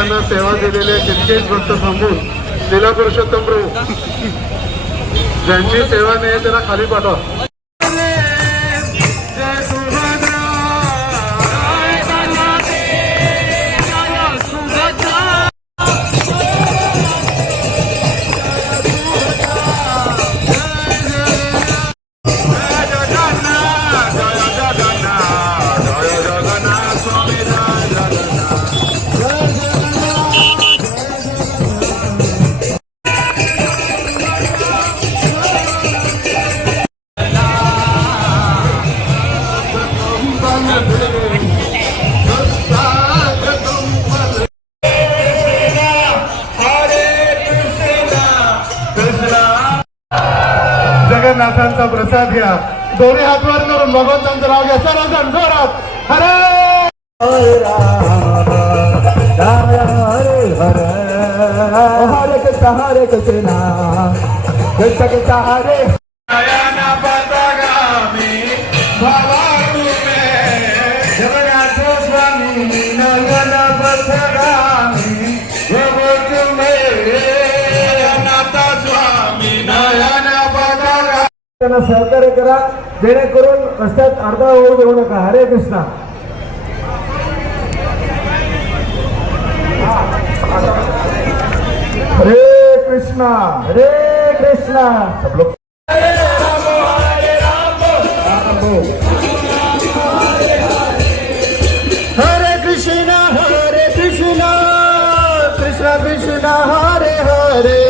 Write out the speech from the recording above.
भक्तांना सेवा दिलेले तितकेच भक्त थांबून लीला पुरुषोत्तम प्रभू ज्यांची सेवा नाही त्यांना खाली पाठवा. जगन्नाथांचा प्रसाद घ्या. दोन्ही हात वर करून भगवंतांचं नाव घ्या. सर्वजण जोरात. हरे! हरे कृष्ण हरे कृष्ण कृष्ण कृष्ण हरे सहकार्य करा जेणेकरून रस्त्यात अर्धा होऊ देऊ नका हरे कृष्णा हरे कृष्णा हरे कृष्णा सब लोग हरे कृष्ण हरे कृष्ण कृष्ण कृष्ण हरे हरे